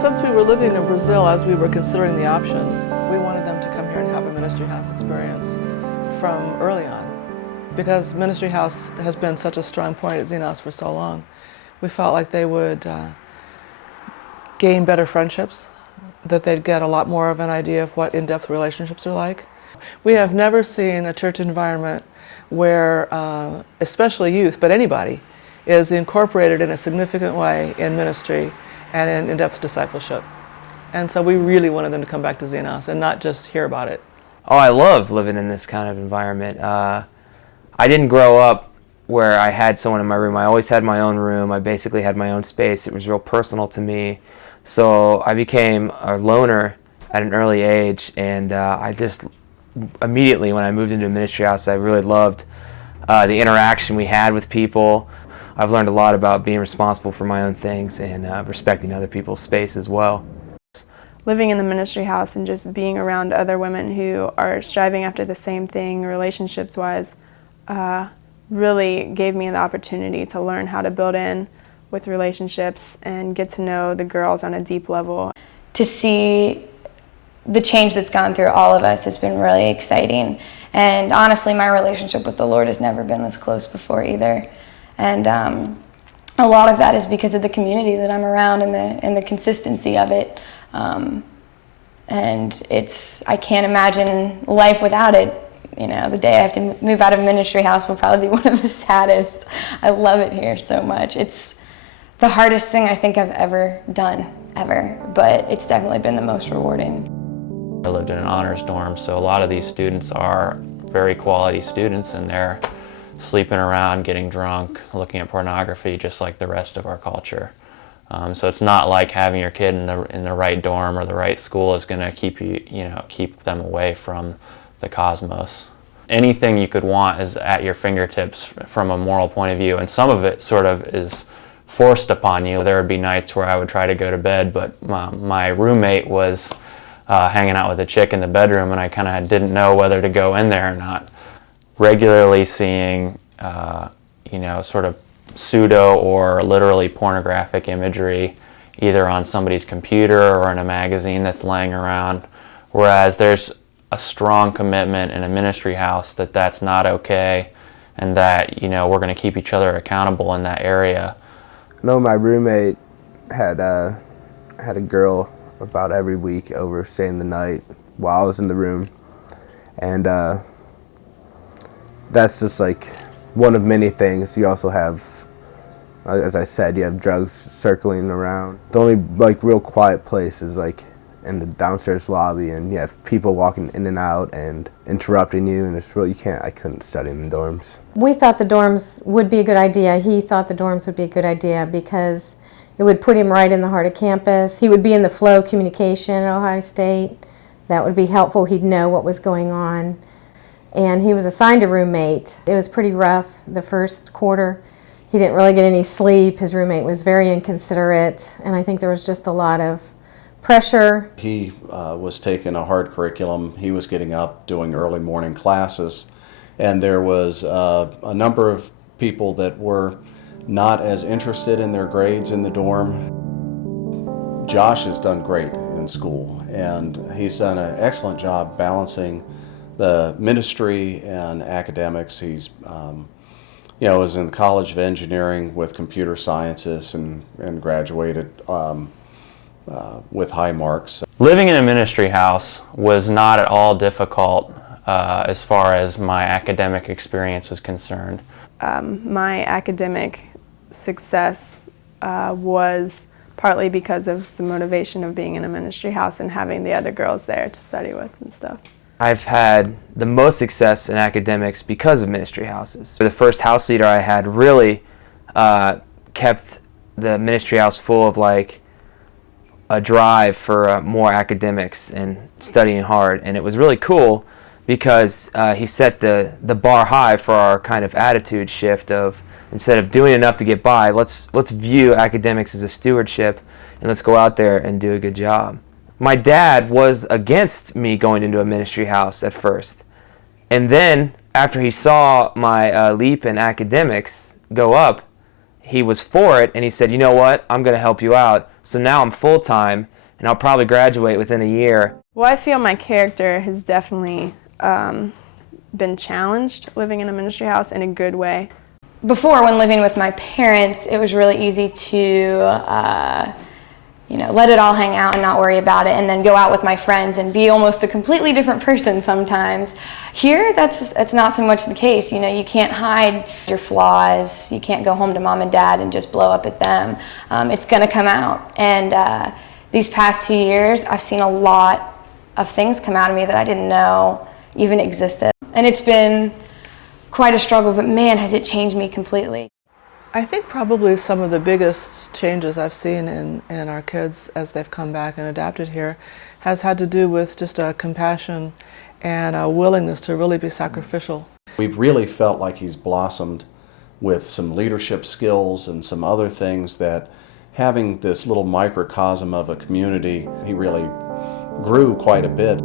Since we were living in Brazil, as we were considering the options, we wanted them to come here and have a ministry house experience from early on. Because ministry house has been such a strong point at Xenos for so long, we felt like they would gain better friendships, that they'd get a lot more of an idea of what in-depth relationships are like. We have never seen a church environment where, especially youth, but anybody, is incorporated in a significant way in ministry and in-depth discipleship. And so we really wanted them to come back to Xenos and not just hear about it. Oh, I love living in this kind of environment. I didn't grow up where I had someone in my room. I always had my own room. I basically had my own space. It was real personal to me. So I became a loner at an early age, and I just immediately, when I moved into a ministry house, I really loved the interaction we had with people. I've learned a lot about being responsible for my own things and respecting other people's space as well. Living in the ministry house and just being around other women who are striving after the same thing, relationships-wise, really gave me the opportunity to learn how to build in with relationships and get to know the girls on a deep level. To see the change that's gone through all of us has been really exciting. And honestly, my relationship with the Lord has never been this close before either. And a lot of that is because of the community that I'm around and the consistency of it. And I can't imagine life without it. You know, the day I have to move out of ministry house will probably be one of the saddest. I love it here so much. It's the hardest thing I think I've ever done, ever, but it's definitely been the most rewarding. I lived in an honors dorm, so a lot of these students are very quality students, and they're sleeping around, getting drunk, looking at pornography, just like the rest of our culture. So it's not like having your kid in the right dorm or the right school is going to keep them away from the cosmos. Anything you could want is at your fingertips from a moral point of view, and some of it sort of is forced upon you. There would be nights where I would try to go to bed, but my roommate was hanging out with a chick in the bedroom, and I kind of didn't know whether to go in there or not. Regularly seeing, sort of pseudo or literally pornographic imagery, either on somebody's computer or in a magazine that's laying around, whereas there's a strong commitment in a ministry house that that's not okay, and that we're going to keep each other accountable in that area. I know my roommate had a girl about every week over staying the night while I was in the room, and that's just like one of many things. You also have, as I said, you have drugs circling around. The only like real quiet place is like in the downstairs lobby, and you have people walking in and out and interrupting you, and it's really, I couldn't study in the dorms. We thought the dorms would be a good idea. He thought the dorms would be a good idea because it would put him right in the heart of campus. He would be in the flow of communication at Ohio State. That would be helpful. He'd know what was going on. And he was assigned a roommate. It was pretty rough the first quarter. He didn't really get any sleep. His roommate was very inconsiderate, and I think there was just a lot of pressure. He was taking a hard curriculum. He was getting up, doing early morning classes, and there was a number of people that were not as interested in their grades in the dorm. Josh has done great in school, and he's done an excellent job balancing the ministry and academics. He's was in the College of Engineering with computer sciences and graduated with high marks. Living in a ministry house was not at all difficult as far as my academic experience was concerned. My academic success was partly because of the motivation of being in a ministry house and having the other girls there to study with and stuff. I've had the most success in academics because of ministry houses. The first house leader I had really kept the ministry house full of like a drive for more academics and studying hard, and it was really cool because he set the bar high for our kind of attitude shift of, instead of doing enough to get by, let's view academics as a stewardship, and let's go out there and do a good job. My dad was against me going into a ministry house at first, and then after he saw my leap in academics go up, he was for it, and he said, you know what, I'm going to help you out. So now I'm full-time, and I'll probably graduate within a year. Well, I feel my character has definitely been challenged living in a ministry house in a good way. Before, when living with my parents, it was really easy to let it all hang out and not worry about it, and then go out with my friends and be almost a completely different person sometimes. Here, that's not so much the case. You can't hide your flaws. You can't go home to mom and dad and just blow up at them. It's going to come out. And these past 2 years, I've seen a lot of things come out of me that I didn't know even existed. And it's been quite a struggle, but man, has it changed me completely. I think probably some of the biggest changes I've seen in our kids as they've come back and adapted here has had to do with just a compassion and a willingness to really be sacrificial. We've really felt like he's blossomed with some leadership skills and some other things that, having this little microcosm of a community, he really grew quite a bit.